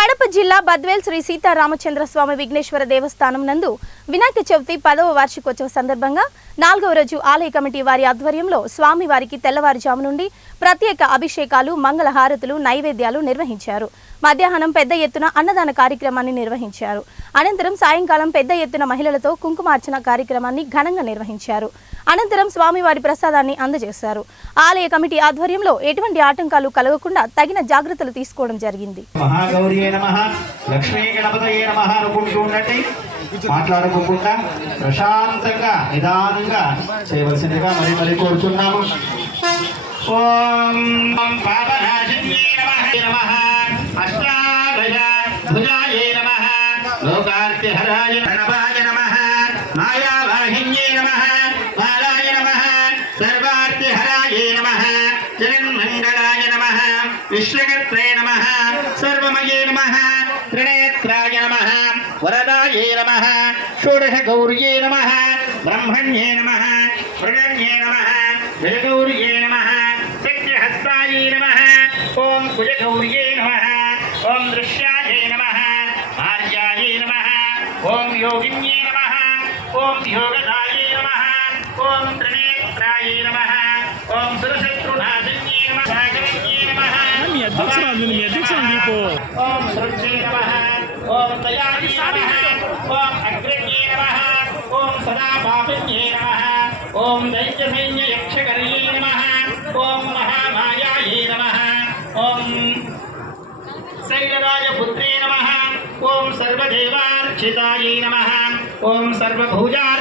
కడప జిల్లా బద్వేల్ శ్రీ సీతారామచంద్ర స్వామి విఘ్నేశ్వర దేవస్థానం నందు వినాయక చవితి 10వ వార్షికోత్సవ సందర్భంగా 4వ రోజు ఆలయ కమిటీ వారి ఆధ్వర్యంలో స్వామి వారికి తెల్లవారుజాము నుండి ప్రత్యేక అభిషేకాలు, మంగళహారతులు, నైవేద్యాలు నిర్వహించారు. మధ్యాహ్నం పెద్ద ఎత్తున అన్నదాన కార్యక్రమాన్ని నిర్వహించారు. అనంతరం సాయంకాలం పెద్ద ఎత్తున మహిళలతో కుంకుమార్చన కార్యక్రమాన్ని ఘనంగా నిర్వహించారు. అనంతరం స్వామివారి ప్రసాదాన్ని అందజేశారు. ఆలయ కమిటీ ఆధ్వర్యంలో ఎటువంటి ఆటంకాలు కలగకుండా తగిన జాగ్రత్తలు తీసుకోవడం జరిగింది. మాట్లాడుకోకుండా ప్రశాంతంగా నిదానంగా చేయవలసిందిగా మరి కోరుచున్నాము. ఓం పాపనాశిన్యే నమః అష్టాదశ భుజాయే నమః లోకార్తిహరాయ నమః నమః మాయావాహిన్యే నమః బాలాయ నమః సర్వార్తిహరాయ నమః జగన్మంగళాయ నమః విశ్వకర్త్రే నమః సర్వమయే నమః త్రినేత్రాయ నమః వరదాయే నమః షోడశ గౌర్యే నమః బ్రహ్మణ్యే నమః ప్రణన్యే నమః జయగౌర్యే నమః శక్తిహస్తాయే నమః ఓం కుజగౌర్యే నమః ఓం దృశ్యాయే నమః ఆర్యాయే నమః ఓం యోగిన్యే నమః ఓం యోగదాయే నమః ఓం త్రినేత్రాయే నమః ఓం సురశత్రునాశిన్యే నమః సాగరన్యే నమః మీ అధ్యక్షుడు ఓం సృజ్యే నమః ఓం దయాయే నమః ఓం అగ్రజ్ఞే నమః ఓం సదాపాపిన్యే నమః ఓం దైత్యసైన్య యక్షకర్యే నమః ఓం మహామాయాయే నమః ఓం శైలరాజపుత్రే నమః ఓం సర్వదేవార్చితాయే నమః ఓం సర్వభూజార్చితాయే